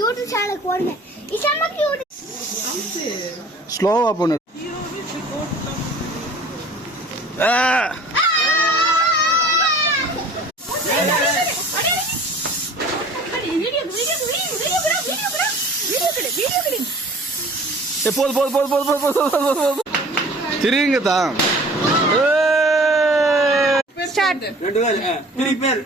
YouTube channel போடுங்க. இசம்மா cute. ஸ்லோவா போடு. போது திருங்க தான். ரெண்டு பேர்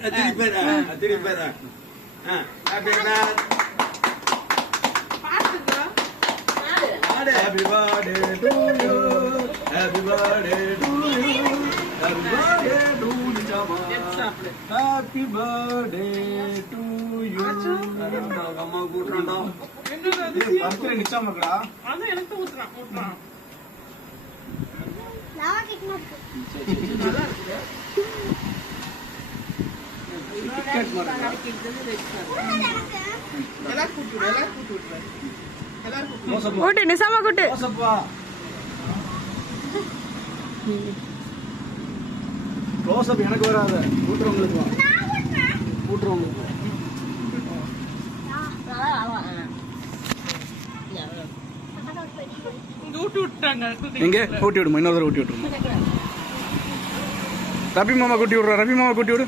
Happy birthday to you. Happy birthday to you. Happy birthday to Chama. Happy birthday to you. அம்மா கூட்றடா. பர்த்டே நிச்சயமாடா. அது எனக்கு ஊத்துறான். லாவா கேக் மாத்து. நல்லா இருக்கு. டிக்கெட் மாடா. எல்லாரும் கூட்டு விடு. கூட்டு நிசாமா கூட்டு க்ளோஸ்அப் எனக்கு வராது. கூட்டுறவங்களுக்கு எங்க ஊட்டி விடுமா? இன்னொரு தடவை ஊட்டி விட்டுருமா? ரபி மாமா கூட்டி விடுறா. ரபி மாமா கூட்டி விடு.